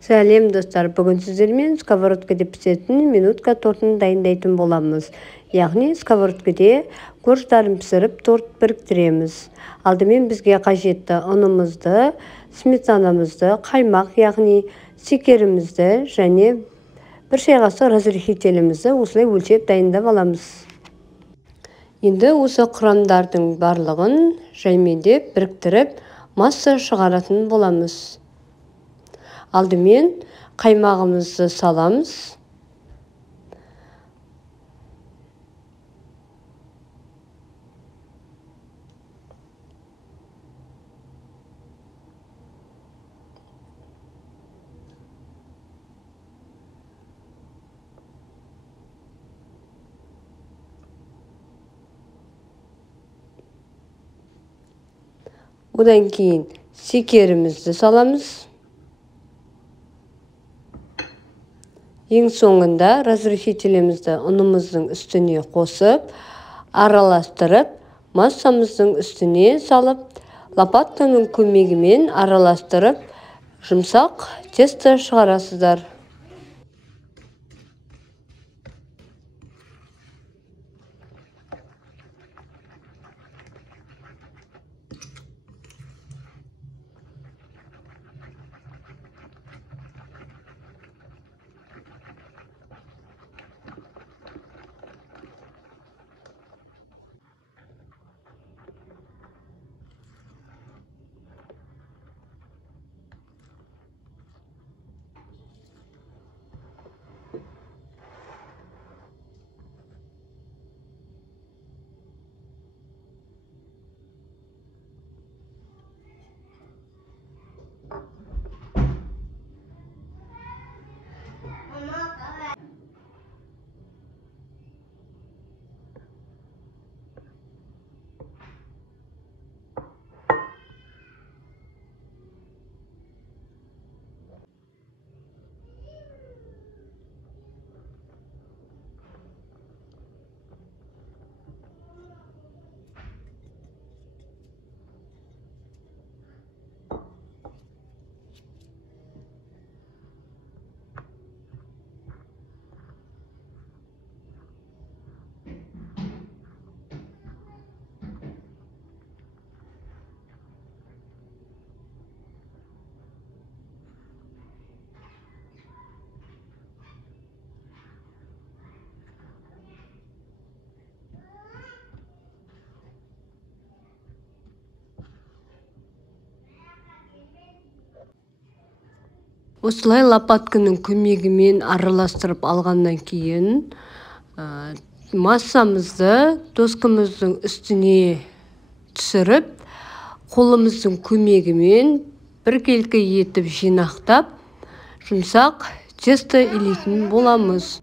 Сәлем достар, бүгін сіздермен сковородкада пісетін минутка тортын дайындайтын боламыз. Яғни сковородкада корждарын пісіріп торт біріктіреміз. Алдымен бізге қажетті ұнымызды, сметанамызды, қаймақ, яғни шекерімізді және бір шай қасық разрыхителімізді осылай өлшеп дайындап аламыз. Енді осы құрамдардың барлығын жаймендеп біріктіріп масса шығаратын боламыз. Алдымен қаймағымызды саламыз. Одан кейін шекерімізді саламыз. Ең соңында разрыхителімізді ұнымыздың үстіне қосып, араластырып, массамыздың үстіне салып, лопатканың көмегімен араластырып, жұмсақ тесто шығарасыздар. Осылай лопатканың көмегімен араластырып алғаннан кейін массамызды доскамыздың үстіне түсіріп, қолымыздың көмегімен біркелкі етіп жинақтап, жұмсақ тесто илейтін боламыз.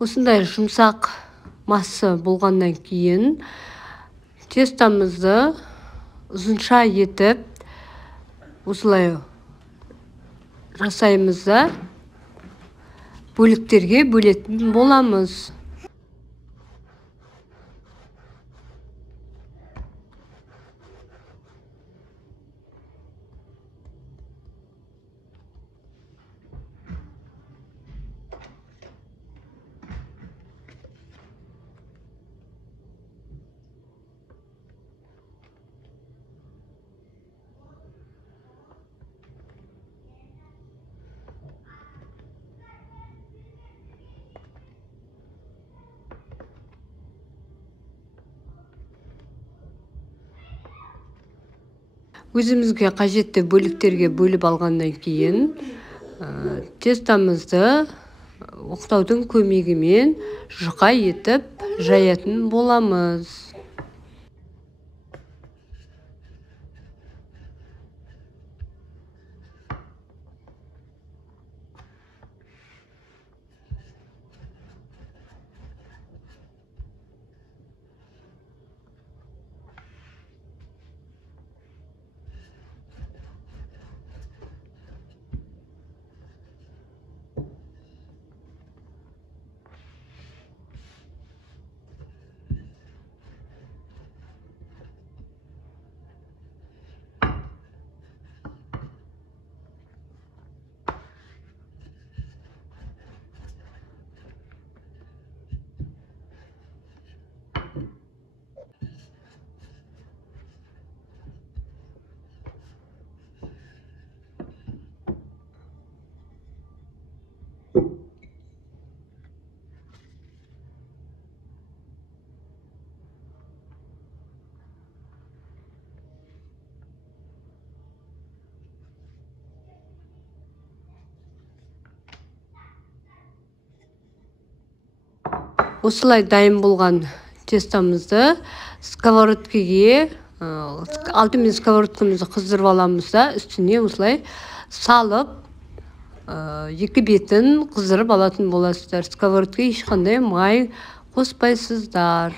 Осындай жұмсақ масса болғаннан кейін тестамызды ұзынша етіп осылай жасаймыз да бөліктерге бөлетін боламыз. Өзімізге қажетті бөліктерге бөліп алғаннан кейін тестамызды оқтаудың көмегімен жұқа етіп жаятын боламыз. Осылай дайын болған тестамызды сковородкеге алдымен сковородкамызды қыздырып аламыз да үстіне осылай салып екі бетін қыздырып алатын боласыздар. Сковородкеге ешқандай май қоспайсыздар.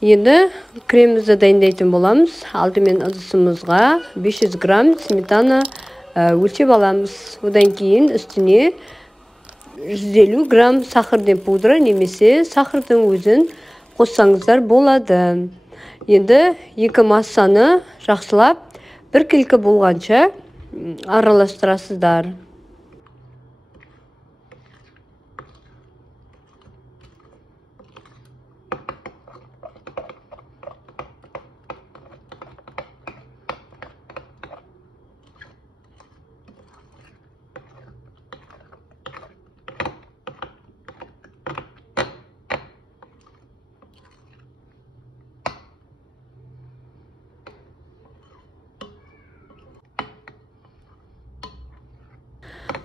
Енді кремімізді дайындайтын боламыз. Алдымен ыдысымызға 500 грамм сметана өлшеп аламыз. Одан кейін үстіне 150 грамм сахардың пудра немесе сахардың өзін қоссаңыздар болады. Енді екі массаны жақсылап біркелкі болғанша араластырасыздар.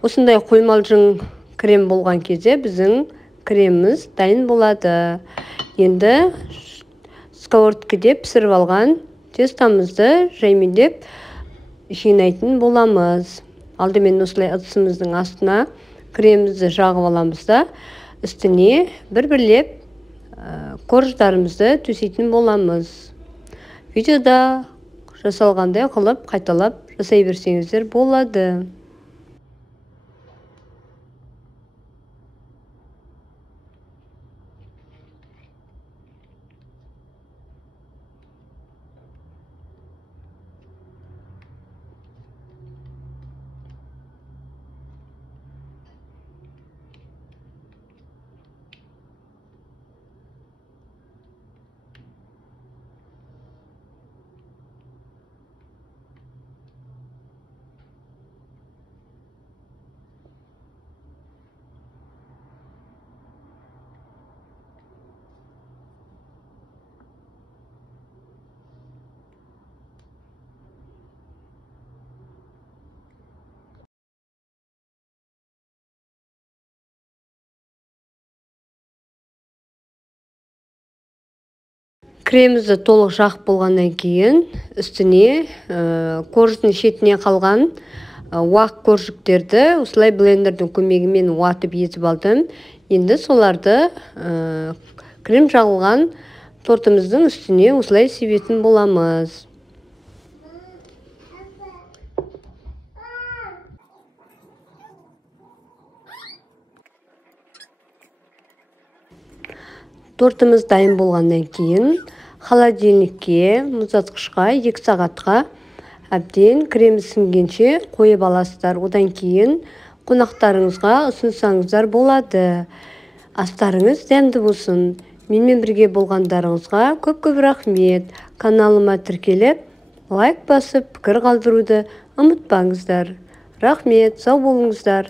Осындай қоймалжың крем болған кезде біздің креміміз дайын болады. Енді сковородкеде пісіріп алған тестамызды жаймендеп жинайтын боламыз. Алдымен осылай ыдысымыздың астына кремімізді жағып аламыз да, үстіне бір-бірлеп корждарымызды төсейтін боламыз. Видеода жасалғандай қылып қайталап жасай берсеңіздер болады. Кремімізді толық жақ болғаннан кейін үстіне корждың шетіне қалған уақ коржіктерді осылай блендердің көмегімен уатып етіп алдым. Енді соларды крем жағылған тортымыздың үстіне осылай себетін боламыз. Тортымыз дайын болғаннан кейін холодильникке, мұздатқышқа 2 сағатқа әбден крем сіңгенше қойып аласыздар. Одан кейін қонақтарыңызға ұсынсаңыздар болады. Астарыңыз дәмді болсын. Менімен бірге болғандарыңызға көп-көп рахмет. Каналыма тіркеліп, лайк басып, пікір қалдыруды ұмытпаңыздар. Рахмет, сау болыңыздар.